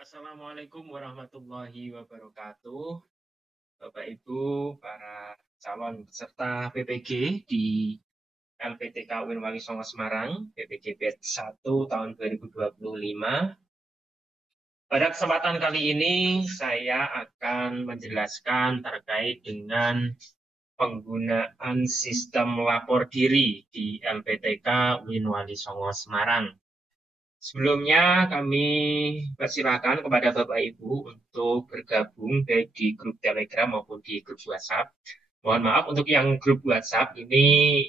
Assalamualaikum warahmatullahi wabarakatuh. Bapak Ibu, para calon peserta PPG di LPTK UIN Wali Songo Semarang, PPG Batch 1 tahun 2025. Pada kesempatan kali ini, saya akan menjelaskan terkait dengan penggunaan sistem lapor diri di LPTK UIN Wali Songo Semarang. Sebelumnya kami persilakan kepada Bapak Ibu untuk bergabung baik di grup Telegram maupun di grup WhatsApp. Mohon maaf untuk yang grup WhatsApp ini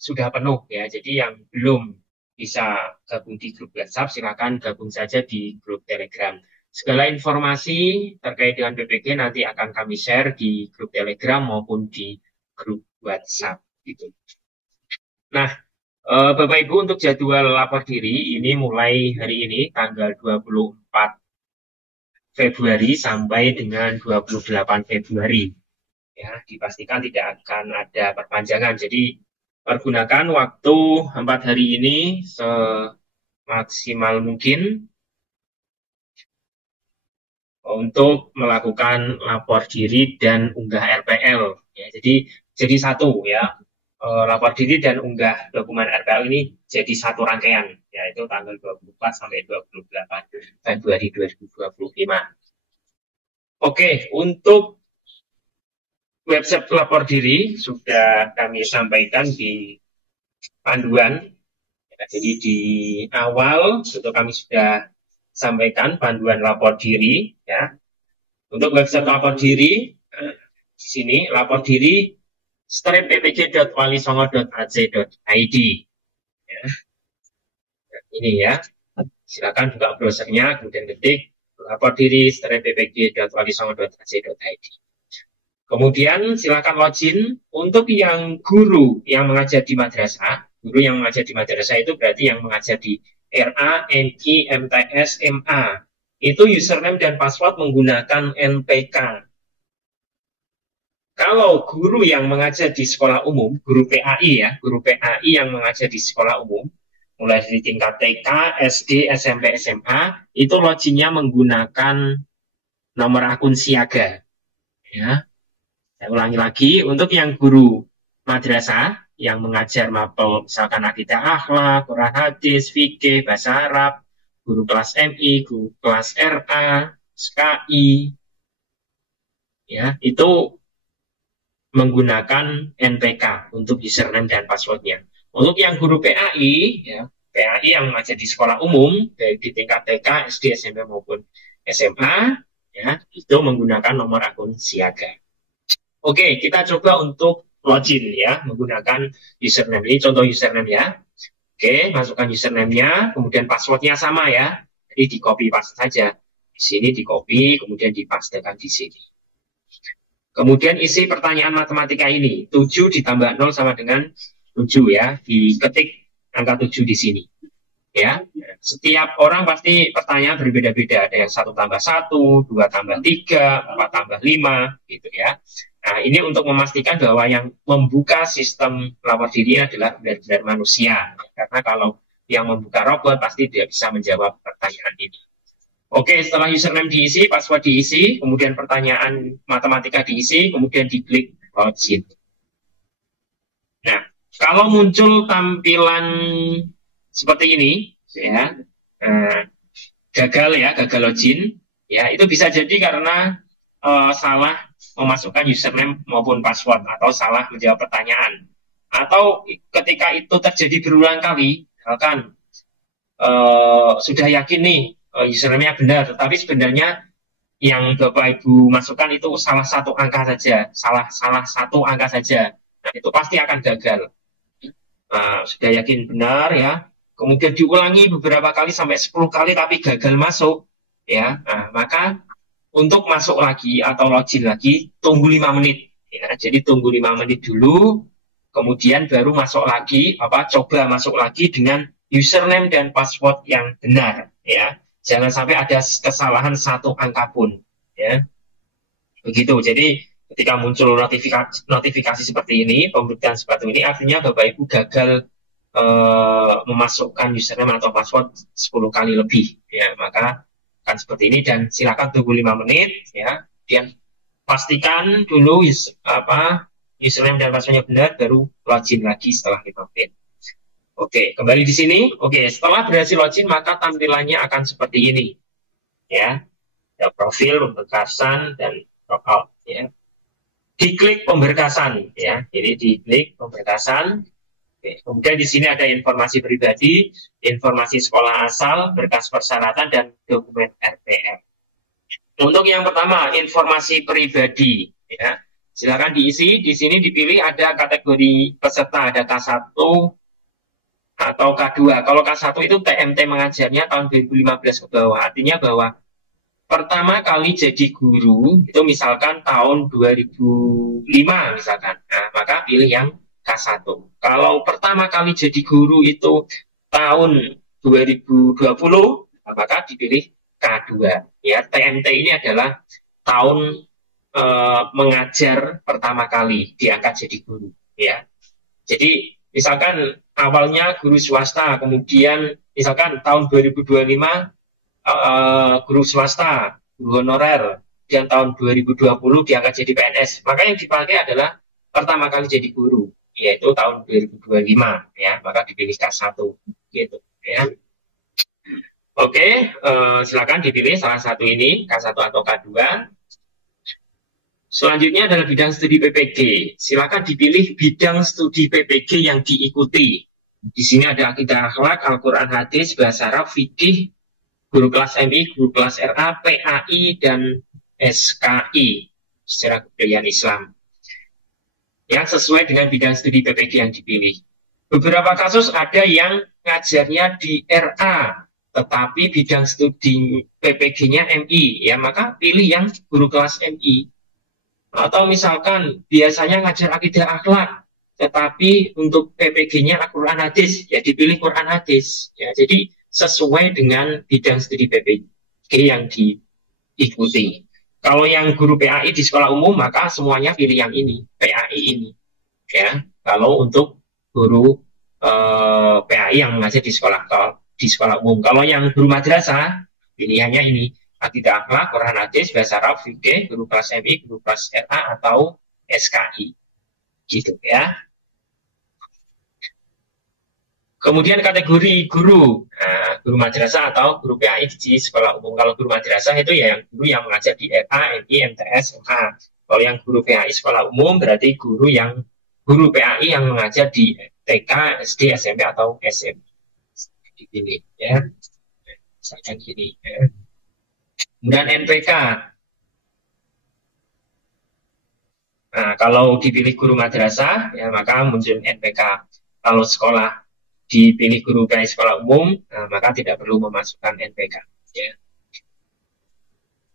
sudah penuh ya, jadi yang belum bisa gabung di grup WhatsApp silakan gabung saja di grup Telegram. Segala informasi terkait dengan PPG nanti akan kami share di grup Telegram maupun di grup WhatsApp gitu. Nah, Bapak Ibu, untuk jadwal lapor diri ini mulai hari ini tanggal 24 Februari sampai dengan 28 Februari. Ya, dipastikan tidak akan ada perpanjangan. Jadi pergunakan waktu 4 hari ini semaksimal mungkin untuk melakukan lapor diri dan unggah RPL. Ya, jadi satu ya. Lapor diri dan unggah dokumen RPL ini jadi satu rangkaian, yaitu tanggal 24 sampai 28 Februari 2025. Oke, untuk website lapor diri sudah kami sampaikan di panduan. Jadi di awal itu kami sudah sampaikan panduan lapor diri. Ya. Untuk website lapor diri, di sini lapor diri ppg.walisongo.ac.id. Ya. Ini ya, silakan buka browsernya, kemudian ketik lapor diri ppg.walisongo.ac.id. Kemudian silakan login. Untuk yang guru yang mengajar di madrasah, guru yang mengajar di madrasah itu berarti yang mengajar di RA, MI, MTS, MA. Itu username dan password menggunakan NPK. Kalau guru yang mengajar di sekolah umum, guru PAI ya, guru PAI yang mengajar di sekolah umum, mulai dari tingkat TK, SD, SMP, SMA, itu loginnya menggunakan nomor akun siaga. Ya. Saya ulangi lagi, untuk yang guru madrasah yang mengajar mapel misalkan akidah akhlak, Quran hadis, fikih, bahasa Arab, guru kelas MI, guru kelas RA, SKI, ya, itu menggunakan NPK untuk username dan passwordnya. Untuk yang guru PAI, ya, PAI yang mengajar di sekolah umum, baik di tingkat TK, SD, SMP maupun SMA, ya, itu menggunakan nomor akun siaga. Oke, kita coba untuk login ya, menggunakan username. Ini contoh username ya. Oke, masukkan username-nya, kemudian passwordnya sama ya. Jadi di copy paste saja. Di sini di copy, kemudian dipastekan di sini. Kemudian isi pertanyaan matematika ini. 7 ditambah 0 sama dengan 7 ya. Diketik angka 7 di sini. Ya, setiap orang pasti pertanyaan berbeda-beda. Ada yang 1 tambah 1, 2 tambah 3, 4 tambah 5, gitu ya. Nah, ini untuk memastikan bahwa yang membuka sistem lapor diri adalah benar-benar manusia. Karena kalau yang membuka robot pasti tidak bisa menjawab pertanyaan ini. Oke, setelah username diisi, password diisi, kemudian pertanyaan matematika diisi, kemudian diklik login. Nah, kalau muncul tampilan seperti ini, ya, gagal login, ya, itu bisa jadi karena salah memasukkan username maupun password atau salah menjawab pertanyaan. Atau ketika itu terjadi berulang kali, misalkan sudah yakin nih username-nya benar, tetapi sebenarnya yang Bapak Ibu masukkan itu salah satu angka saja, salah satu angka saja. Nah, itu pasti akan gagal. Nah, sudah yakin benar ya, kemudian diulangi beberapa kali sampai 10 kali tapi gagal masuk, ya. Nah, maka untuk masuk lagi atau login lagi tunggu 5 menit. Ya, jadi tunggu 5 menit dulu, kemudian baru masuk lagi, coba masuk lagi dengan username dan password yang benar, ya. Jangan sampai ada kesalahan satu angka pun, ya. Begitu. Jadi ketika muncul notifikasi seperti ini, pemberitahuan seperti ini, artinya Bapak Ibu gagal memasukkan username atau password 10 kali lebih, ya. Maka akan seperti ini, dan silakan tunggu 5 menit ya. Kemudian pastikan dulu username dan passwordnya benar, baru login lagi setelah 5 menit. Oke, kembali di sini. Oke, setelah berhasil login maka tampilannya akan seperti ini ya. Ada profil, pemberkasan, dan logout ya. Diklik pemberkasan ya. Jadi diklik pemberkasan. Oke. Kemudian di sini ada informasi pribadi, informasi sekolah asal, berkas persyaratan, dan dokumen RPM. Untuk yang pertama, informasi pribadi ya. Silakan diisi. Di sini dipilih ada kategori peserta, ada K1 atau K2. Kalau K1 itu TMT mengajarnya tahun 2015 ke bawah. Artinya bahwa pertama kali jadi guru itu misalkan tahun 2005 misalkan. Nah, maka pilih yang K1. Kalau pertama kali jadi guru itu tahun 2020, maka dipilih K2. Ya, TMT ini adalah tahun mengajar pertama kali diangkat jadi guru. Ya, jadi misalkan awalnya guru swasta, kemudian misalkan tahun 2025 guru swasta, guru honorer, dan tahun 2020 diangkat jadi PNS. Maka yang dipakai adalah pertama kali jadi guru, yaitu tahun 2025 ya, maka dipilih K1 gitu ya. Oke, silakan dipilih salah satu ini, K1 atau K2. Selanjutnya adalah bidang studi PPG. Silakan dipilih bidang studi PPG yang diikuti. Di sini ada akidah akhlak, Al-Quran hadis, bahasa Arab, fikih, guru kelas MI, guru kelas RA, PAI, dan SKI, secara kebudayaan Islam. Yang sesuai dengan bidang studi PPG yang dipilih. Beberapa kasus ada yang ngajarnya di RA, tetapi bidang studi PPG-nya MI, ya maka pilih yang guru kelas MI. Atau misalkan biasanya ngajar akidah akhlak, tetapi untuk PPG-nya Al-Quran hadis, ya dipilih Quran hadis. Ya, jadi sesuai dengan bidang studi PPG yang diikuti. Kalau yang guru PAI di sekolah umum, maka semuanya pilih yang ini, PAI ini. Ya, kalau untuk guru PAI yang mengajar di sekolah umum. Kalau yang guru madrasah, pilihannya ini, akidah akhlak, Quran hadis, bahasa Arab, fikih, guru kelas MI, guru kelas RA, atau SKI. Gitu ya. Kemudian kategori guru, nah, guru madrasah atau guru PAI di sekolah umum. Kalau guru madrasah itu ya yang guru yang mengajar di RA, MI, MTS, MA. Kalau yang guru PAI sekolah umum berarti guru PAI yang mengajar di TK, SD, SMP, atau SMA. Ini ya. Misalkan gini ya. Kemudian NPK. Nah, kalau dipilih guru madrasah, ya maka muncul NPK. Kalau sekolah dipilih guru PAI sekolah umum, nah, maka tidak perlu memasukkan NPK. Ya.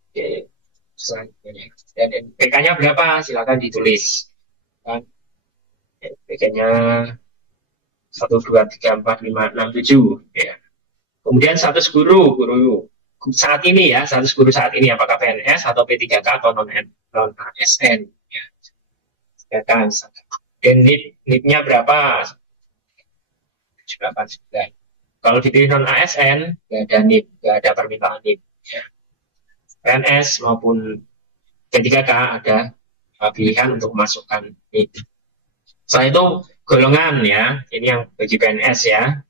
Oke. Dan NPK-nya berapa? Silakan ditulis. Kan? NPK-nya 1, 2, 3, 4, 5, 6, 7. Ya. Kemudian status guru saat ini ya, status guru saat ini apakah PNS atau P3K atau non-ASN ya. Dan NIP-nya berapa? 89. Kalau dipilih non-ASN, nggak ada NIP, nggak ada permintaan NIP ya. PNS maupun P3K ada pilihan untuk masukkan NIP. Setelah itu golongan ya, ini yang bagi PNS ya,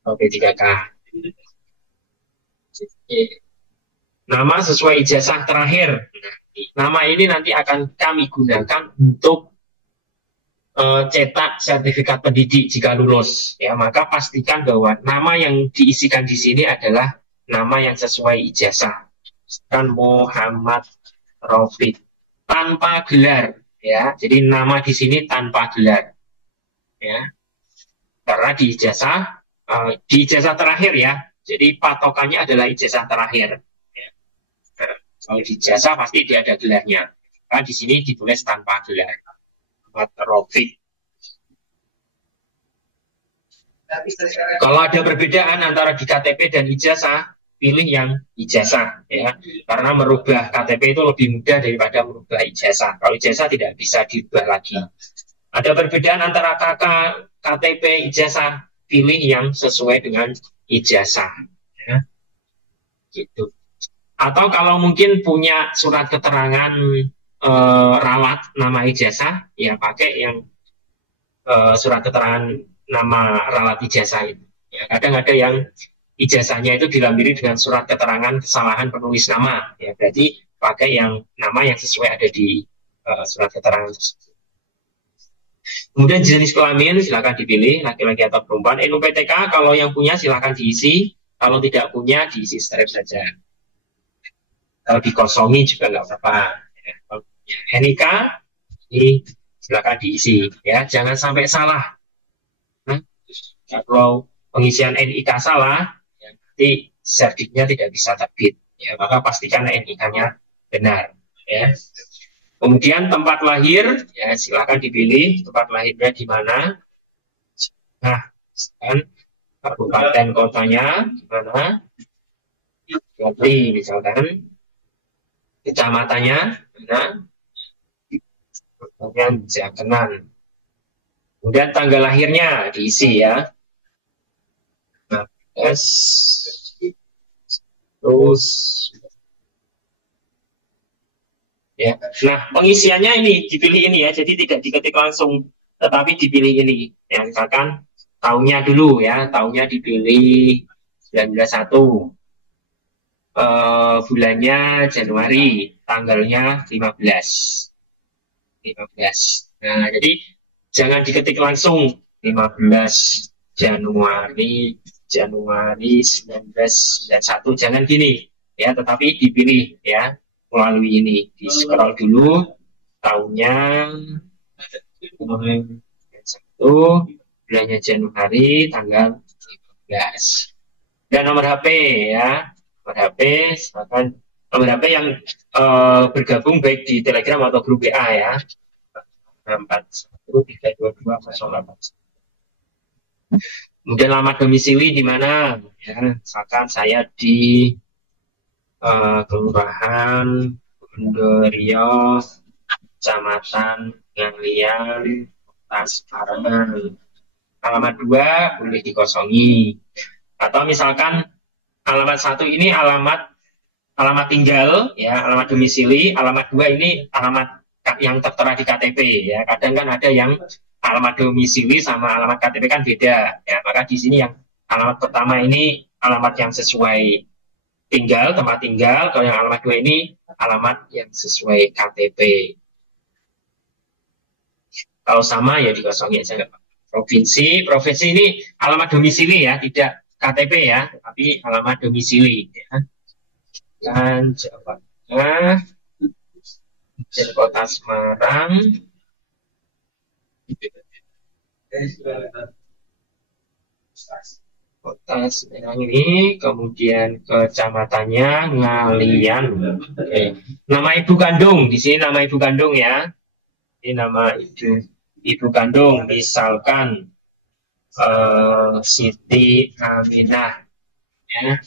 atau P3K. Nama sesuai ijazah terakhir. Nama ini nanti akan kami gunakan untuk cetak sertifikat pendidik jika lulus. Ya, maka pastikan bahwa nama yang diisikan di sini adalah nama yang sesuai ijazah. Kan Muhammad Rafiq tanpa gelar. Ya, jadi nama di sini tanpa gelar. Ya, karena di ijazah terakhir ya. Jadi patokannya adalah ijazah terakhir. Ya. Kalau di ijazah pasti dia ada gelarnya. Karena di sini ditulis tanpa gelar. Muhammad Rafiq. Kalau ada perbedaan antara di KTP dan ijazah, pilih yang ijazah. Ya. Karena merubah KTP itu lebih mudah daripada merubah ijazah. Kalau ijazah tidak bisa diubah lagi. Ada perbedaan antara KTP, ijazah, pilih yang sesuai dengan ijazah. Ya. Gitu. Atau kalau mungkin punya surat keterangan ralat nama ijazah, ya pakai yang surat keterangan nama ralat ijazah itu. Ya, kadang ada yang ijazahnya itu dilampiri dengan surat keterangan kesalahan penulis nama, ya berarti pakai yang nama yang sesuai ada di surat keterangan tersebut. Kemudian jenis kelamin silakan dipilih laki-laki atau perempuan. NUPTK kalau yang punya silakan diisi, kalau tidak punya diisi strip saja. Kalau dikosongi juga nggak apa-apa. Ya, kalau punya NIK ini silakan diisi, ya jangan sampai salah. Nah, kalau pengisian NIK salah, ya, nanti serdiknya tidak bisa terbit. Ya, maka pastikan NIK-nya benar. Ya. Kemudian tempat lahir, ya silakan dipilih tempat lahirnya di mana. Nah, kan kabupaten kotanya di mana? Jadi misalkan kecamatannya mana? Kemudian Jakenan. Kemudian tanggal lahirnya diisi ya. Nah, terus ya. Nah, pengisiannya ini dipilih ini ya. Jadi tidak diketik langsung, tetapi dipilih ini. Ya, misalkan tahunnya dulu ya. Tahunnya dipilih 1991. Bulannya Januari, tanggalnya 15. 15. Nah, jadi jangan diketik langsung 15 Januari 1991. Jangan gini ya, tetapi dipilih ya melalui ini. Di scroll dulu tahunnya 1, bulannya Januari, tanggal 15. Dan nomor HP ya. Nomor HP silakan nomor HP yang bergabung baik di Telegram atau grup WA ya. 41322088. Kemudian alamat domisili di mana? Ya, misalkan saya di Kelurahan Gondorio, Kecamatan Ngalian, Kota Semarang. Alamat 2 boleh dikosongi. Atau misalkan alamat 1 ini alamat tinggal, ya, alamat domisili. Alamat 2 ini alamat yang tertera di KTP, ya. Kadang kan ada yang alamat domisili sama alamat KTP kan beda, ya. Maka di sini yang alamat pertama ini alamat yang sesuai tinggal, tempat tinggal. Kalau yang alamat 2 ini alamat yang sesuai KTP. Kalau sama ya dikosongi aja. Provinsi ini alamat domisili ya, tidak KTP ya, tapi alamat domisili. Ya. Dan Jawa Tengah, dan Kota Semarang. Kota Semarang ini, kemudian kecamatannya Ngalian. Oke. Nama ibu kandung, di sini nama ibu kandung ya. Ini nama ibu kandung, misalkan Siti Aminah. Ya.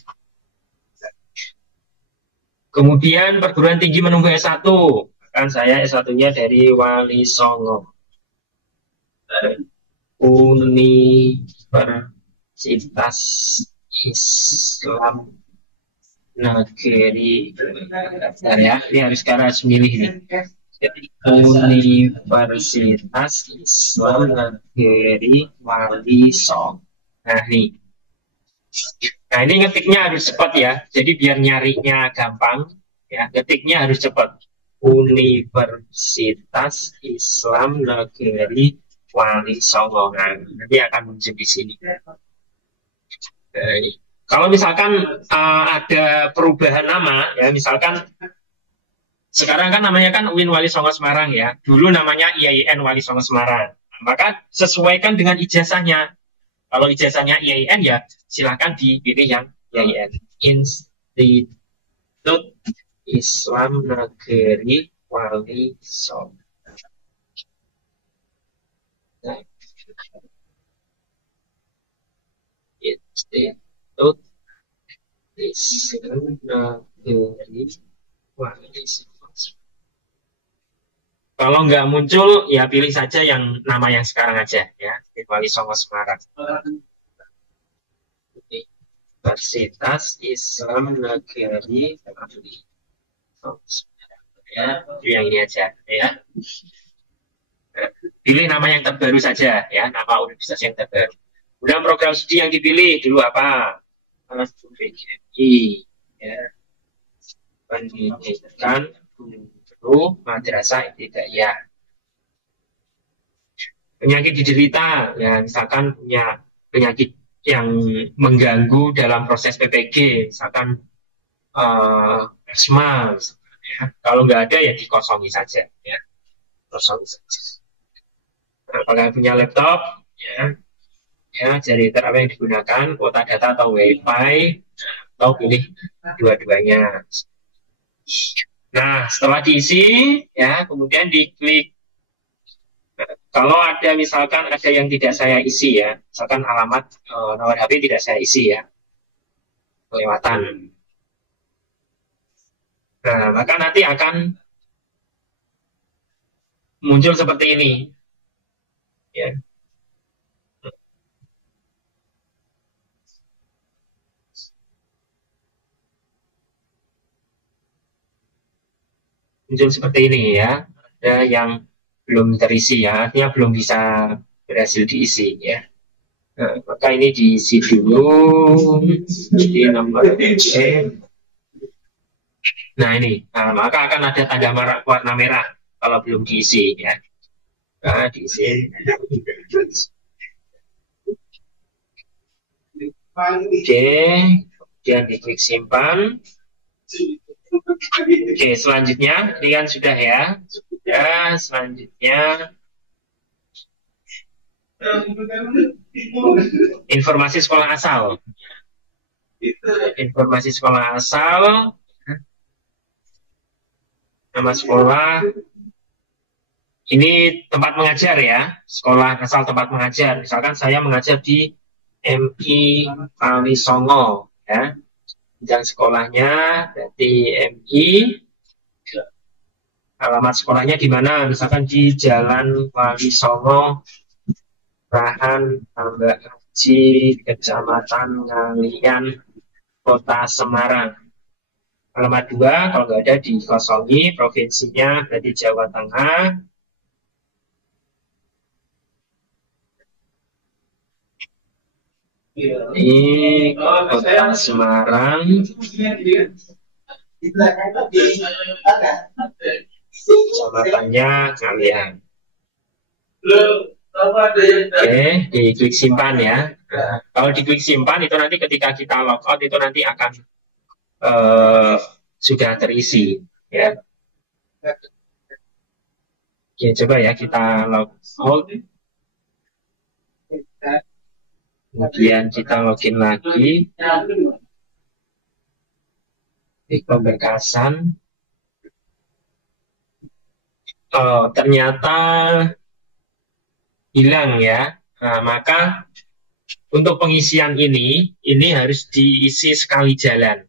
Kemudian perguruan tinggi menunggu S1. Kan saya S1-nya dari Wali Songo. Universitas Islam Negeri. Bentar ya, ini harus sekarang harus milih nih. Universitas Islam Negeri Wali Songo. Nah, nih. Nah, ini ngetiknya harus cepat ya. Jadi biar nyarinya gampang, ya, ngetiknya harus cepat. Universitas Islam Negeri Wali Songo. Nah, nanti akan muncul di sini. Kalau misalkan ada perubahan nama, ya, misalkan sekarang kan namanya kan UIN Wali Songo Semarang ya. Dulu namanya IAIN Wali Songo Semarang. Maka sesuaikan dengan ijazahnya. Kalau ijazahnya IAIN ya silakan dipilih yang IAIN. Institut Islam Negeri Wali Songo. Institut Islam Negeri Wali Songo. Kalau nggak muncul, ya pilih saja yang nama yang sekarang aja, ya, Wali Songo Semarang. Universitas Islam Negeri Jambi. Ya, yang ini aja ya. Pilih nama yang terbaru saja ya, nama universitas yang terbaru. Kemudian program studi yang dipilih dulu apa? PGMI ya. Pendidikan Guru Madrasah Ibtidaiyah. Penyakit diderita, ya misalkan punya penyakit yang mengganggu dalam proses PPG, misalkan asma, ya. Kalau nggak ada ya dikosongi saja, ya kosongi saja. Nah, apakah punya laptop, ya, ya generator apa yang digunakan, kuota data atau WiFi, atau pilih dua-duanya. Nah, setelah diisi, ya kemudian diklik. Kalau ada misalkan ada yang tidak saya isi ya, misalkan alamat nomor HP tidak saya isi ya, kelewatan. Nah, maka nanti akan muncul seperti ini, ya. Muncul seperti ini ya. Ada yang belum terisi ya, artinya belum bisa berhasil diisi ya. Nah, maka ini diisi dulu di nomor C. Nah ini, nah, maka akan ada tanda warna merah kalau belum diisi ya. Nah, diisi. Oke, kemudian diklik simpan. Oke, selanjutnya ini kan sudah ya. Ya, selanjutnya informasi sekolah asal. Informasi sekolah asal, nama sekolah, ini tempat mengajar ya, sekolah asal tempat mengajar. Misalkan saya mengajar di MI Kalisongo ya. Jenjang sekolahnya berarti MI. Alamat sekolahnya di mana? Misalkan di Jalan Walisongo, Rahan, Tambak Haji, Kecamatan Ngalian, Kota Semarang. Alamat 2, kalau nggak ada dikosongi, provinsinya berarti Jawa Tengah. Ini Kota Semarang. Kecamatannya Ngalian. Oke, diklik simpan ya. Nah, kalau diklik simpan itu nanti ketika kita logout itu nanti akan sudah terisi ya. Oke, coba ya kita logout. Kemudian kita login lagi di pemberkasan. Oh, ternyata hilang ya. Nah, maka untuk pengisian ini harus diisi sekali jalan.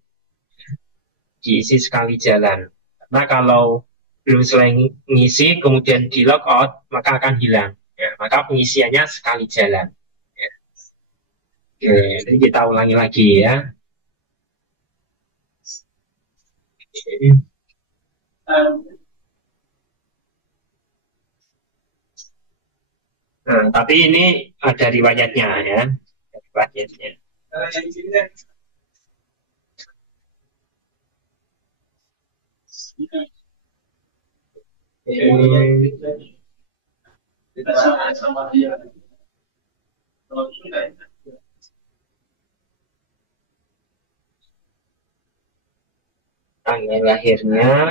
Diisi sekali jalan. Karena kalau belum selesai ngisi, kemudian di logout, maka akan hilang. Ya, maka pengisiannya sekali jalan. Ya. Oke, jadi kita ulangi lagi ya. Nah, tapi ini ada riwayatnya ya. Riwayatnya. Tanggal lahirnya.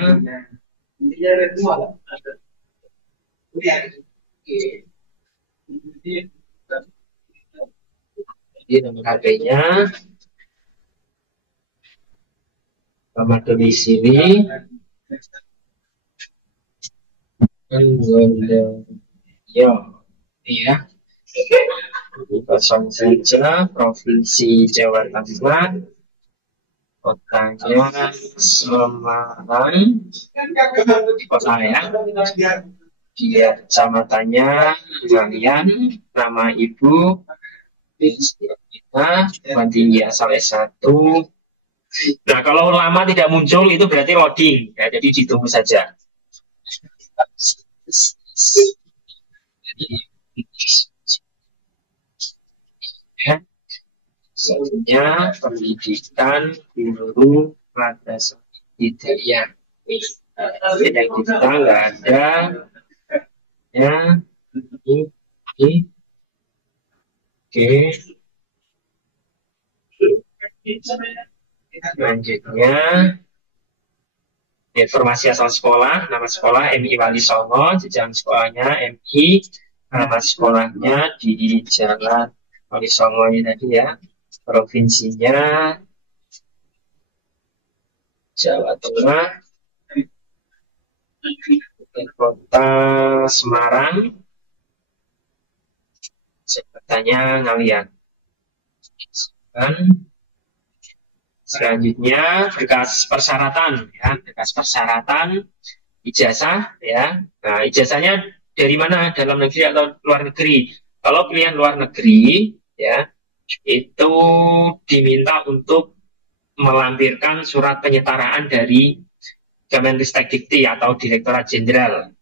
Jadi nomor HP-nya. Nomor domisili. Ya, ya. Kosong saja, Provinsi Jawa Tengah, kotanya Semarang, kota ya. Dia kecamatannya Ngalian, nama ibu Perguruan tinggi asal S1. Nah, kalau lama tidak muncul itu berarti loading, ya, jadi ditunggu saja. Ya, selanjutnya pendidikan guru madrasah ibtidaiyah. Tidak kita nggak ada, ya. Ini, oke. Selanjutnya informasi asal sekolah, nama sekolah MI Wali Songo, jenjang sekolahnya MI, nama sekolahnya di Jalan Wali Songo ini tadi ya, provinsinya Jawa Tengah, kota Semarang, sebutannya Ngalian. Selanjutnya berkas persyaratan, ya, berkas persyaratan ijazah, ya. Nah, ijazahnya dari mana? Dalam negeri atau luar negeri? Kalau pilihan luar negeri, ya, itu diminta untuk melampirkan surat penyetaraan dari Kemenristek-Dikti atau Direktorat Jenderal.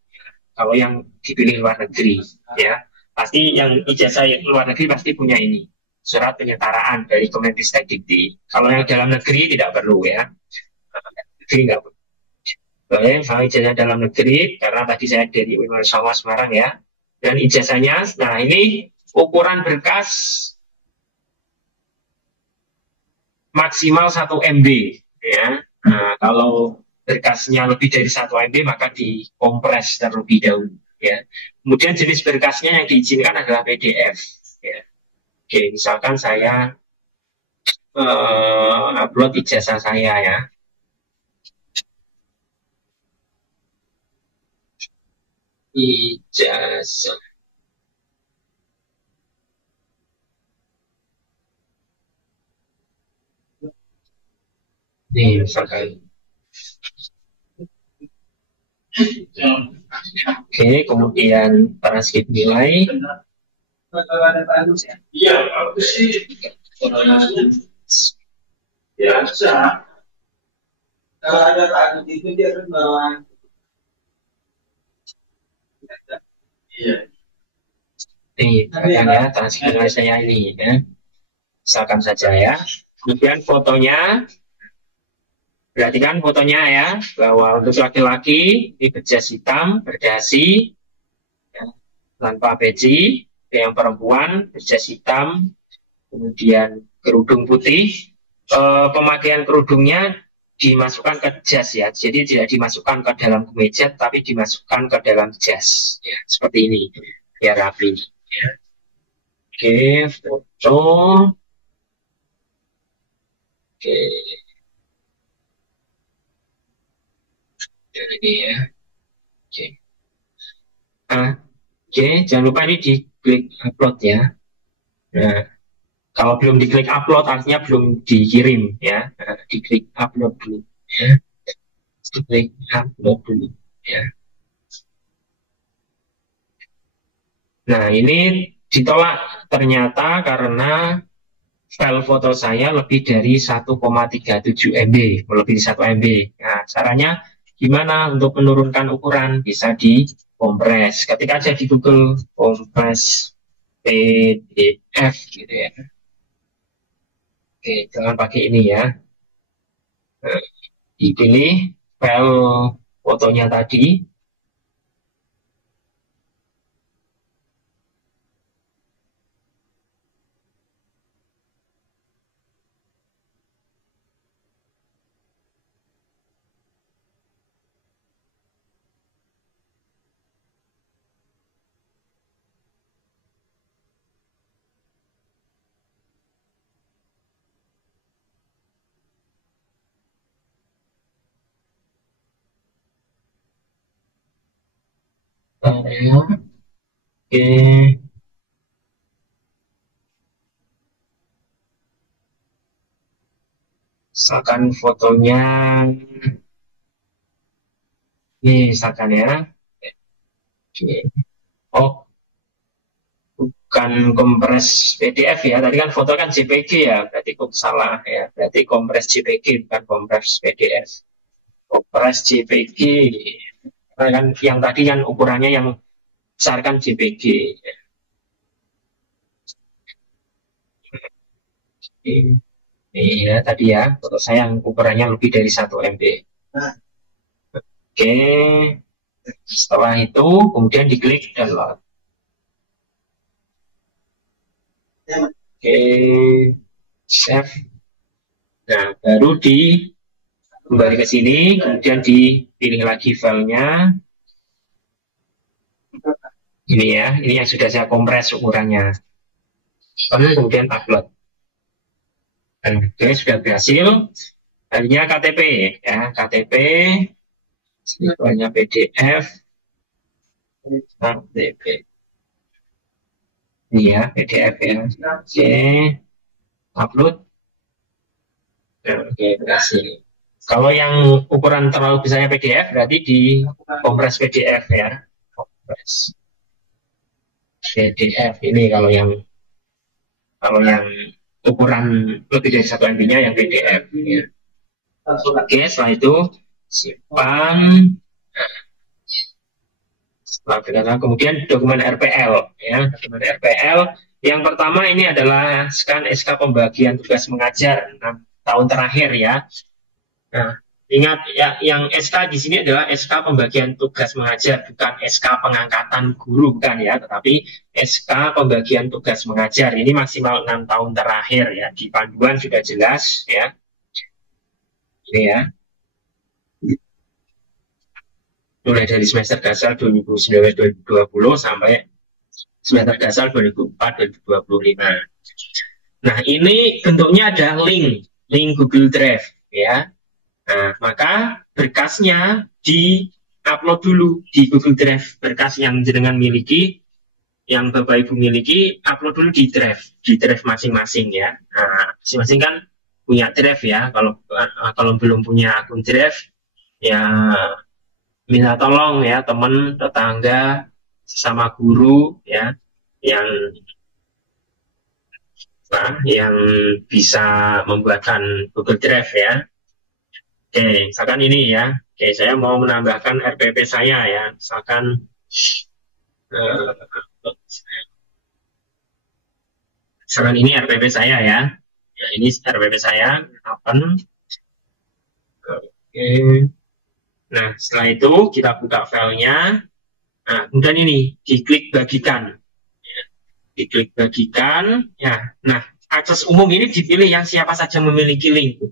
Kalau yang dipilih luar negeri, ya, pasti yang ijazah yang luar negeri pasti punya ini, surat penyetaraan dari Kemenristek-Dikti. Kalau yang dalam negeri tidak perlu, ya. Negeri nggak perlu. Boleh, saya ijazah dalam negeri karena tadi saya dari UIN Songo Semarang, ya. Dan ijazahnya, nah ini ukuran berkas maksimal 1 MB, ya. Nah, kalau berkasnya lebih dari 1 MB maka dikompres terlebih dahulu, ya. Kemudian jenis berkasnya yang diizinkan adalah PDF, ya. Oke, misalkan saya upload ijazah saya, ya. Ijazah. Nih, misalkan. Oke, kemudian transkrip nilai. Iya, biasa. Kalau ada takut itu dia akan bawa. Iya. Ini ya, transkrip nilai saya ini, ya. Misalkan saja, ya. Kemudian fotonya, perhatikan fotonya, ya, bahwa untuk laki-laki ini berjas hitam, berdasi, ya, tanpa peci. Yang perempuan berjas hitam, kemudian kerudung putih. Pemakaian kerudungnya dimasukkan ke jas, ya, jadi tidak dimasukkan ke dalam kemeja, tapi dimasukkan ke dalam jas, ya, seperti ini, biar rapi, ya. Oke, foto. Oke, jadi ini, ya. Oke. Oke, jangan lupa ini diklik upload, ya. Nah, kalau belum diklik upload artinya belum dikirim, ya. Nah, diklik upload dulu, ya. Diklik upload dulu, ya. Nah, ini ditolak ternyata karena file foto saya lebih dari 1,37 MB, lebih dari 1 MB. Nah, caranya gimana untuk menurunkan ukuran? Bisa dikompres. Ketika aja di Google kompres PDF gitu, ya. Oke, jangan pakai ini, ya. Nah, dipilih file fotonya tadi. Oke. Misalkan fotonya ini, misalkan, ya. Oke. Oh, bukan kompres PDF ya. Tadi kan foto kan JPG ya, berarti kok salah ya. Berarti kompres JPG bukan kompres PDF. Kompres JPG. Karena kan yang tadi kan ukurannya yang besar kan JPG. Ini ya tadi ya, foto saya yang ukurannya lebih dari 1 MB. Oke, setelah itu kemudian diklik download. Oke, save. Nah, baru kembali ke sini, kemudian dipilih lagi filenya. Ini ya, ini yang sudah saya kompres ukurannya. Kemudian upload. Dan oke, sudah berhasil. Akhirnya KTP ya, KTP. Semuanya PDF. KTP. Ini ya, PDF ya. Oke, upload. Oke, berhasil. Kalau yang ukuran terlalu besarnya PDF, berarti di kompres PDF ya. Kompres PDF ini kalau yang ukuran lebih dari 1 MB-nya yang PDF ya. Oke, setelah itu simpan. Setelah kemudian dokumen RPL ya, dokumen RPL. Yang pertama ini adalah scan SK pembagian tugas mengajar 6 tahun terakhir ya. Nah, ingat ya, yang SK di sini adalah SK pembagian tugas mengajar, bukan SK pengangkatan guru, bukan ya, tetapi SK pembagian tugas mengajar. Ini maksimal 6 tahun terakhir ya. Di panduan sudah jelas ya. Ini ya. Mulai dari semester dasar 2019-2020 sampai semester dasar 2004-2025. Nah, ini bentuknya ada link Google Drive ya. Nah, maka berkasnya di-upload dulu di Google Drive. Berkas yang jenengan miliki, yang Bapak Ibu miliki, upload dulu di Drive masing-masing ya. Nah, masing-masing kan punya Drive ya. Kalau belum punya akun Drive, ya minta tolong ya teman, tetangga, sesama guru ya, yang bisa membuatkan Google Drive ya. Oke, misalkan ini ya. Oke, saya mau menambahkan RPP saya ya. Misalkan ini RPP saya ya. Ya, ini RPP saya. Open. Oke. Nah, setelah itu kita buka filenya. Nah, kemudian ini diklik bagikan. Ya, diklik bagikan. Ya, nah akses umum ini dipilih yang siapa saja memiliki link.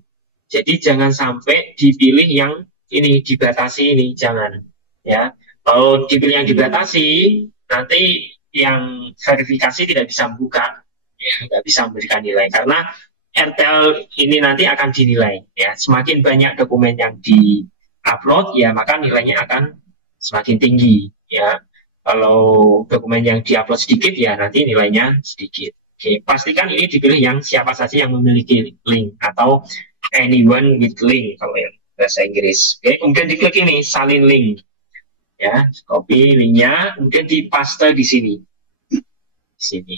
Jadi jangan sampai dipilih yang ini dibatasi ini, jangan ya. Kalau dipilih yang dibatasi, nanti yang verifikasi tidak bisa buka, ya, nggak bisa memberikan nilai karena RTL ini nanti akan dinilai ya. Semakin banyak dokumen yang di-upload ya, maka nilainya akan semakin tinggi ya. Kalau dokumen yang di-upload sedikit ya nanti nilainya sedikit. Oke, pastikan ini dipilih yang siapa saja yang memiliki link atau anyone with link kalau yang bahasa Inggris. Oke, kemudian diklik ini salin link. Ya, copy linknya, kemudian dipaste di sini. Di sini.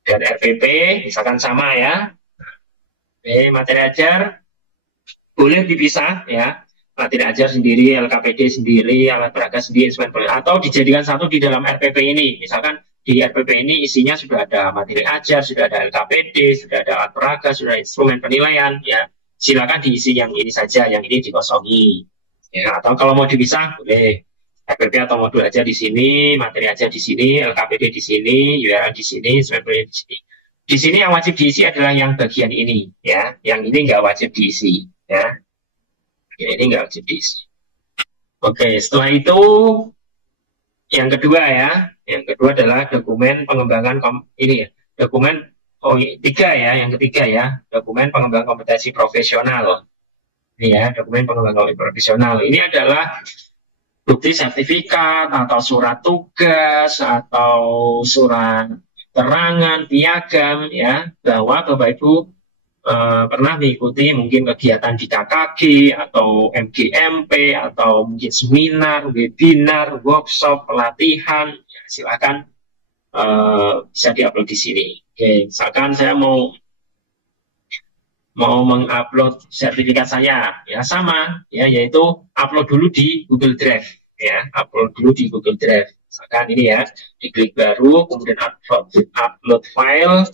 Dan RPP misalkan sama ya. Oke, materi ajar boleh dipisah ya. Materi ajar sendiri, LKPD sendiri, alat peraga sendiri, atau dijadikan satu di dalam RPP ini. Misalkan di RPP ini isinya sudah ada materi ajar, sudah ada LKPD, sudah ada alat peraga, sudah ada instrumen penilaian, ya silakan diisi yang ini saja, yang ini dikosongi. Ya, atau kalau mau dipisah, boleh RPP atau modul aja di sini, materi ajar di sini, LKPD di sini, URL di sini, instrumen penilaian di sini. Di sini yang wajib diisi adalah yang bagian ini, ya. Yang ini nggak wajib diisi, ya. Ini nggak wajib diisi. Oke, setelah itu yang kedua ya, yang kedua adalah dokumen pengembangan ini ya, dokumen tiga ya, yang ketiga ya, dokumen pengembangan kompetensi profesional. Ini ya, dokumen pengembangan kompetensi profesional. Ini adalah bukti sertifikat atau surat tugas atau surat keterangan piagam ya, bahwa Bapak Ibu pernah mengikuti mungkin kegiatan di KKG atau MGMP atau mungkin seminar, webinar, workshop, pelatihan, ya, silakan bisa diupload di sini. Oke, misalkan saya mau mengupload sertifikat saya, ya sama, ya yaitu upload dulu di Google Drive, ya upload dulu di Google Drive. Misalkan ini ya, diklik baru, kemudian upload file,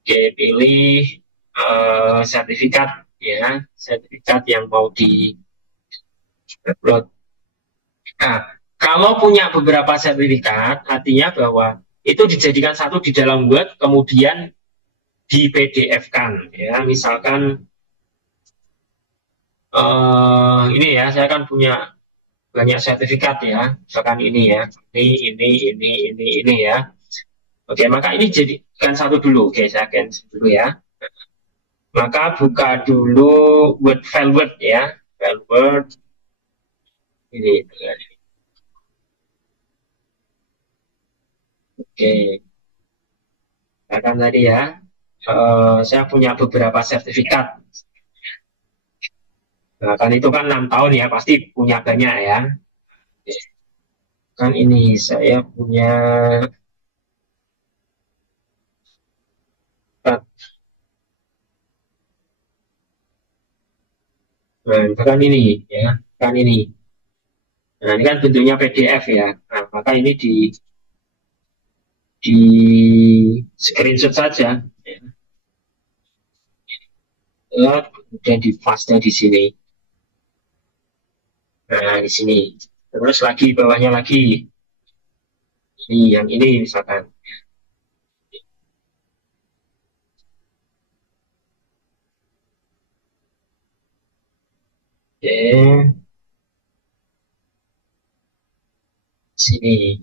oke, pilih sertifikat, ya sertifikat yang mau di upload. Nah, kalau punya beberapa sertifikat, artinya bahwa itu dijadikan satu di dalam Word, kemudian di PDF-kan, ya misalkan ini ya, saya kan punya banyak sertifikat ya, misalkan ini ya, ini ya. Oke, maka ini jadikan satu dulu. Oke, saya cancel dulu ya. Maka buka dulu file Word ya, file Word ini. Oke, akan tadi ya, saya punya beberapa sertifikat. Nah, kan itu kan 6 tahun ya, pasti punya banyak ya. Kan ini saya punya nah, itu kan ini ya, kan ini. Nah, ini kan bentuknya PDF ya. Nah, maka ini di screenshot saja. Ya. Kemudian di paste di sini. Nah, di sini. Terus lagi bawahnya lagi. Ini yang ini misalkan. Oke. Sini.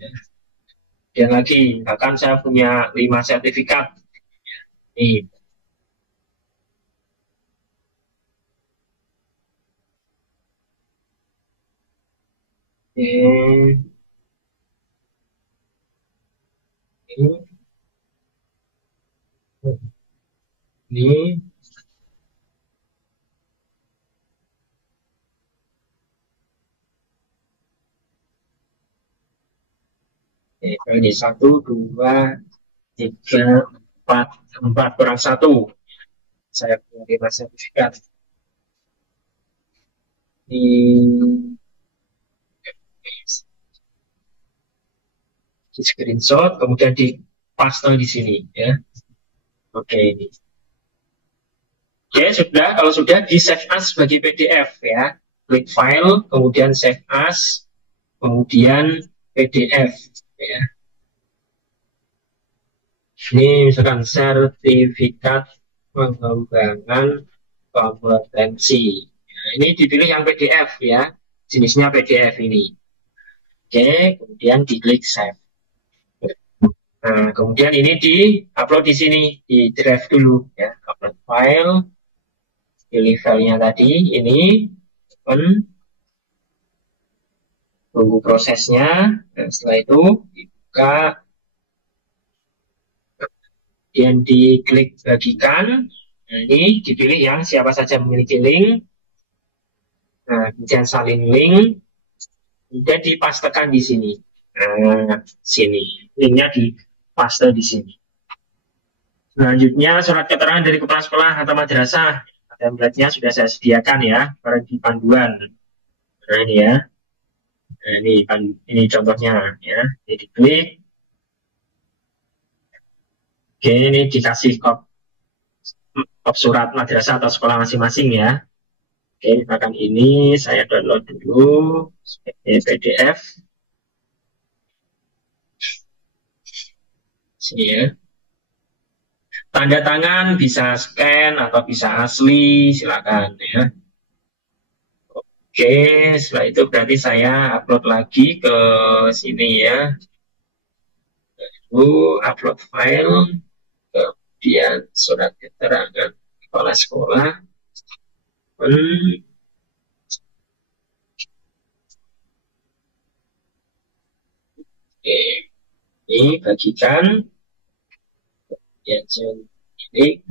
Dan lagi, misalkan saya punya 5 sertifikat. Nih. Oke. Ini. Ini 1, 2, 3, 4 kurang 1. Saya punya 5 sertifikat. Di screenshot, kemudian di paste di sini ya. Oke, ini. Oke, sudah. Kalau sudah, di save as sebagai PDF ya. Klik file, kemudian save as, kemudian PDF ya. Ini misalkan sertifikat pengembangan kompetensi. Nah, ini dipilih yang PDF ya. Jenisnya PDF ini. Oke, kemudian diklik save. Nah, kemudian ini di-upload di sini, di drive dulu ya. Upload file, pilih filenya tadi, ini, open, tunggu prosesnya, dan setelah itu dibuka, kemudian diklik bagikan, nah, ini dipilih yang siapa saja memiliki link, nah, kemudian salin link, kemudian dipastekan di sini, nah, sini, linknya dipaste di sini. Selanjutnya surat keterangan dari kepala sekolah atau madrasah, template-nya sudah saya sediakan ya, pada di panduan. Nah ini ya, nah, ini contohnya ya, ini diklik. Oke, ini dikasih kop surat madrasah atau sekolah masing-masing ya. Oke, misalkan ini saya download dulu sebagai PDF. Sini ya. Tanda tangan bisa scan atau bisa asli, silakan ya. Oke, setelah itu berarti saya upload lagi ke sini ya. Lalu upload file, kemudian surat keterangan kepala sekolah. Oke, ini bagikan. Ya, ini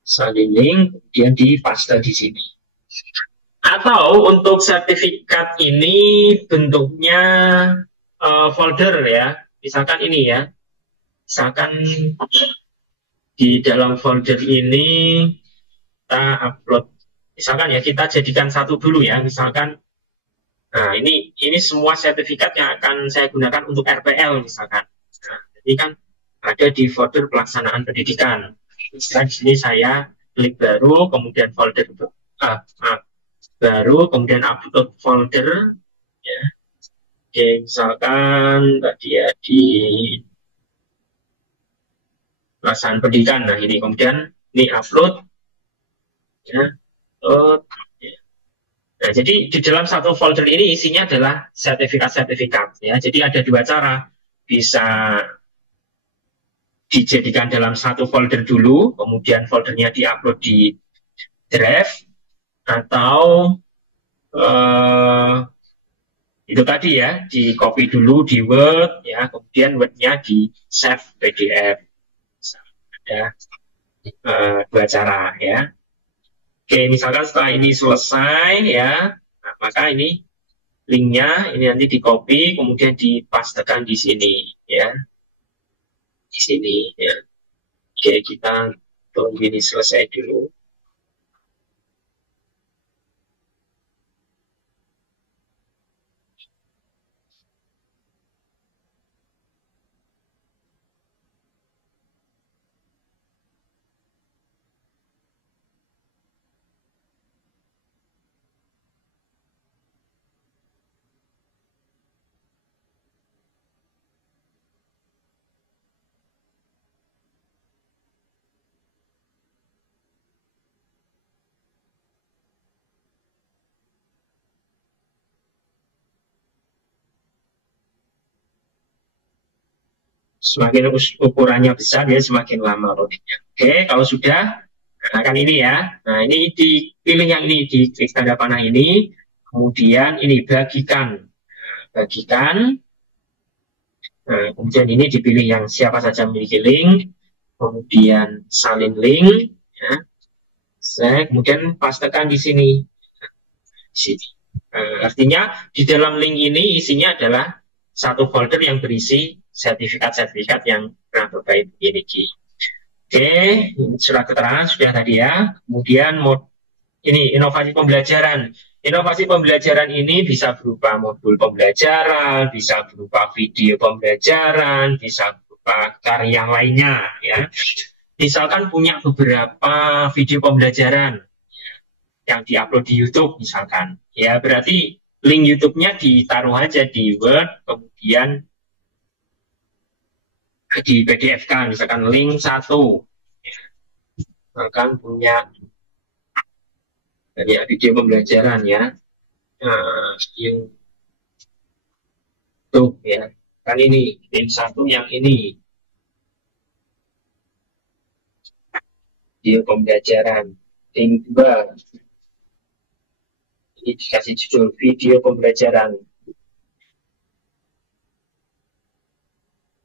salin link, kemudian dipaste di sini. Atau untuk sertifikat ini bentuknya folder ya. misalkan ini ya, misalkan di dalam folder ini kita upload, misalkan ya kita jadikan satu dulu ya, misalkan, nah ini semua sertifikat yang akan saya gunakan untuk RPL misalkan. Nah, jadi kan ada di folder pelaksanaan pendidikan. Misalkan di sini saya klik baru, kemudian folder baru, kemudian upload folder, ya. Oke, misalkan tadi ya di pelaksanaan pendidikan. Nah ini kemudian ini upload, ya, upload. Ya. Nah jadi di dalam satu folder ini isinya adalah sertifikat-sertifikat. Ya, jadi ada dua cara, bisa dijadikan dalam satu folder dulu, kemudian foldernya diupload di Drive, atau itu tadi ya, di copy dulu di Word, ya, kemudian Word-nya di save PDF. Ada dua cara ya. Oke, misalkan setelah ini selesai ya, nah, maka ini linknya ini nanti di copy, kemudian dipastekan di sini ya, di sini ya. Oke, kita tunggu ini selesai dulu. Semakin ukurannya besar ya semakin lama loadingnya. Oke, kalau sudah, nah kan ini ya. Nah ini dipilih yang ini, di klik tanda panah ini, kemudian ini bagikan, bagikan. Nah, kemudian ini dipilih yang siapa saja memiliki link, kemudian salin link, ya. Saya kemudian pastekan di sini. Sini. Artinya di dalam link ini isinya adalah satu folder yang berisi sertifikat-sertifikat yang pernah Bapak Ibu miliki. Oke, surat keterangan sudah tadi ya. Kemudian ini inovasi pembelajaran. Inovasi pembelajaran ini bisa berupa modul pembelajaran, bisa berupa video pembelajaran, bisa berupa karya lainnya ya. Misalkan punya beberapa video pembelajaran yang diupload di YouTube misalkan, ya berarti link YouTube-nya ditaruh aja di Word, kemudian di PDF kan, misalkan link 1, misalkan punya video pembelajaran ya, YouTube ya, kan ini link 1 yang ini video pembelajaran, link 2 ini dikasih judul video pembelajaran.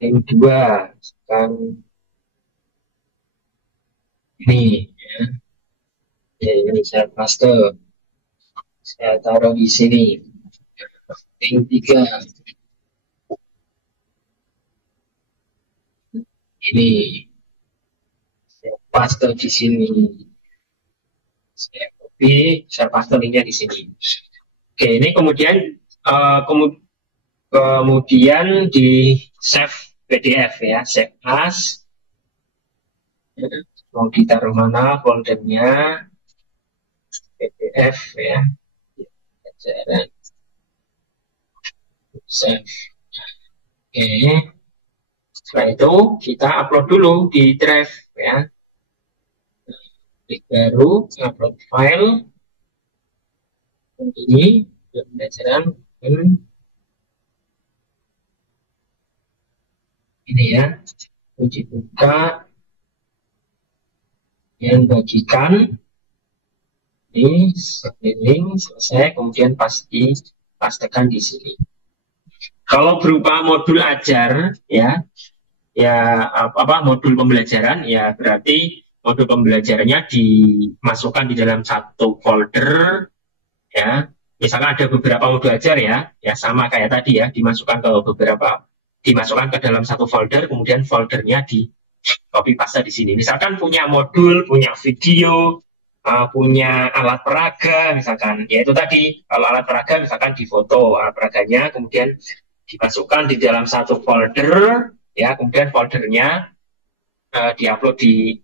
Yang kedua, kan ini ya, ini saya paste, saya taruh di sini. Yang 3, ini saya paste di sini. Saya copy, saya paste linknya di sini. Oke, ini kemudian kemudian di save PDF ya, save as. Mau ditaruh mana foldernya, PDF ya, pelajaran save. Oke, setelah itu kita upload dulu di Drive ya, klik baru, upload file ini pembelajaran ini ya, dibuka yang bagikan ini link selesai, kemudian pastikan di sini. Kalau berupa modul ajar ya modul pembelajaran ya, berarti modul pembelajarannya dimasukkan di dalam satu folder ya. Misalkan ada beberapa modul ajar ya sama kayak tadi ya, dimasukkan ke beberapa dimasukkan ke dalam satu folder, kemudian foldernya di copy paste di sini. Misalkan punya modul, punya video, punya alat peraga, misalkan, ya itu tadi, kalau alat peraga misalkan difoto alat peraganya, kemudian dimasukkan di dalam satu folder, ya, kemudian foldernya diupload di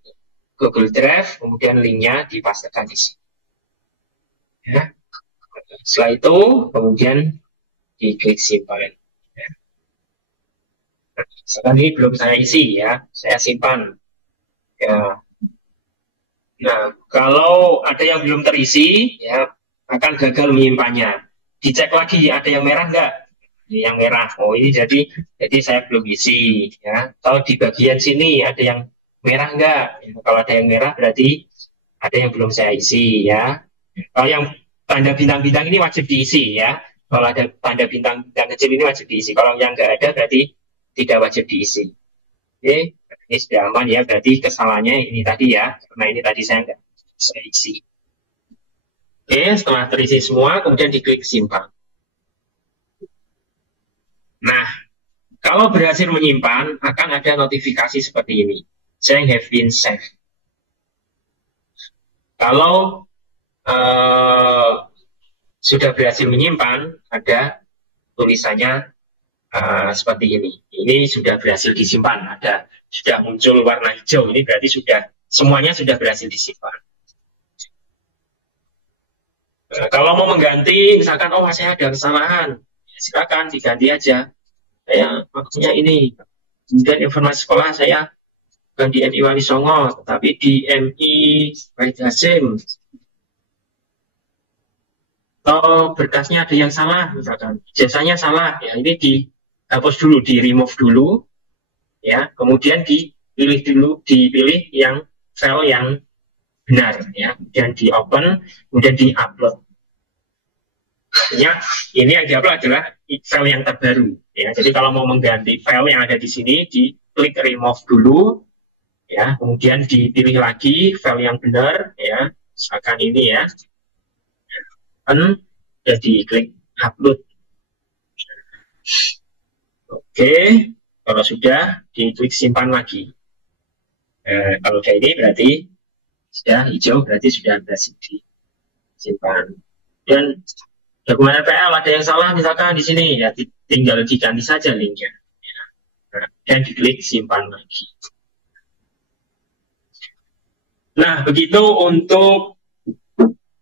Google Drive, kemudian linknya dipastekan di sini. Ya. Setelah itu, kemudian diklik simpan. Ya. Misalkan ini belum saya isi, ya, saya simpan. Ya. Nah, kalau ada yang belum terisi, ya, akan gagal menyimpannya. Dicek lagi, ada yang merah nggak? Yang merah. Oh, ini jadi saya belum isi. Ya. Kalau di bagian sini ada yang merah nggak? Ya, kalau ada yang merah berarti ada yang belum saya isi. Ya. Kalau yang tanda bintang-bintang ini wajib diisi. Ya. Kalau ada tanda bintang-bintang kecil ini wajib diisi. Kalau yang nggak ada berarti tidak wajib diisi. Oke. Ini sudah aman ya, berarti kesalahannya ini tadi ya, karena ini tadi saya nggak bisa isi. Oke, setelah terisi semua, kemudian diklik simpan. Nah, kalau berhasil menyimpan, akan ada notifikasi seperti ini. Saying have been saved. Kalau sudah berhasil menyimpan, ada tulisannya seperti ini. Ini sudah berhasil disimpan, sudah muncul warna hijau. Ini berarti semuanya sudah berhasil disimpan. Kalau mau mengganti, misalkan, oh saya ada kesalahan, silakan diganti aja. Saya maksudnya ini. Kemudian informasi sekolah saya bukan di MI Wali Songo, tetapi di MI Wahid Hasim. Atau berkasnya ada yang salah, misalkan jasanya salah, ya ini dihapus dulu, di remove dulu, ya. Kemudian dipilih yang file yang benar, ya. Kemudian di open, kemudian di upload. Ya, ini yang diupload adalah file yang terbaru, ya. Jadi kalau mau mengganti file yang ada di sini, diklik remove dulu, ya. Kemudian dipilih lagi file yang benar, ya. Misalkan ini ya. Jadi klik upload. Oke, kalau sudah diklik simpan lagi. Kalau kayak ini berarti sudah hijau, berarti sudah berhasil disimpan. Dan dokumen RPL ada yang salah misalkan di sini, ya tinggal diganti saja linknya, ya. Dan diklik simpan lagi. Nah, begitu untuk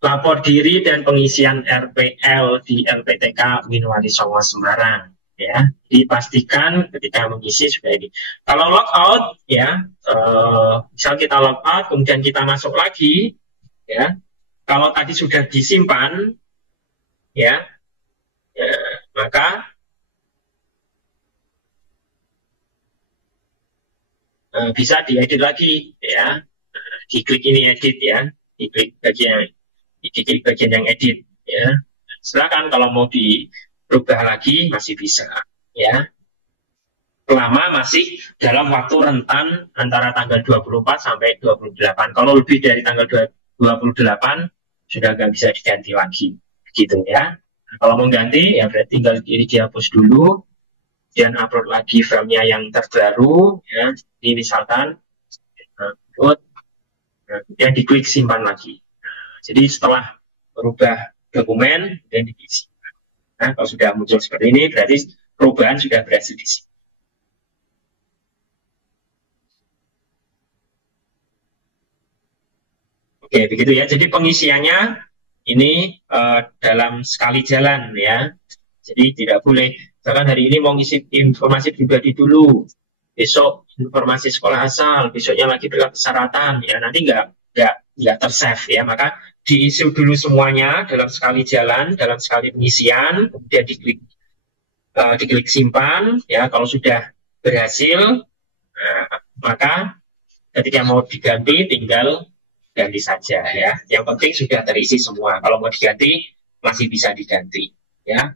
lapor diri dan pengisian RPL di LPTK UIN Wali Songo Semarang, ya. Dipastikan ketika mengisi sudah ini. Kalau logout, ya, misal kita logout kemudian kita masuk lagi, ya. Kalau tadi sudah disimpan, ya, maka bisa diedit lagi, ya. Diklik ini edit, ya. Diklik bagian yang edit, ya. Silakan kalau mau dirubah lagi masih bisa, ya. Selama masih dalam waktu rentan antara tanggal 24 sampai 28. Kalau lebih dari tanggal 28 sudah nggak bisa diganti lagi, gitu ya. Nah, kalau mau ganti ya berarti tinggal dihapus dulu dan upload lagi filenya yang terbaru, ya. Ini misalkan upload, kemudian diklik simpan lagi. Jadi setelah merubah dokumen dan diisi. Nah, kalau sudah muncul seperti ini, berarti perubahan sudah berhasil diisi. Oke, begitu ya. Jadi pengisiannya ini dalam sekali jalan, ya. Jadi tidak boleh, misalkan hari ini mau ngisi informasi pribadi dulu, besok informasi sekolah asal, besoknya lagi persyaratan, ya nanti nggak tersave, ya. Maka diisi dulu semuanya dalam sekali jalan, dalam sekali pengisian, kemudian diklik simpan, ya. Kalau sudah berhasil, maka ketika mau diganti tinggal ganti saja, ya. Yang penting sudah terisi semua. Kalau mau diganti masih bisa diganti, ya.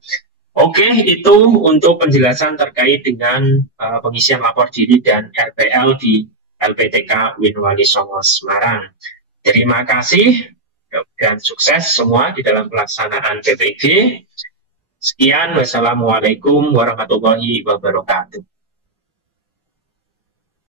Oke, itu untuk penjelasan terkait dengan pengisian lapor diri dan RPL di LPTK UIN Wali Songo Semarang. Terima kasih dan sukses semua di dalam pelaksanaan PPG. Sekian, wassalamualaikum warahmatullahi wabarakatuh.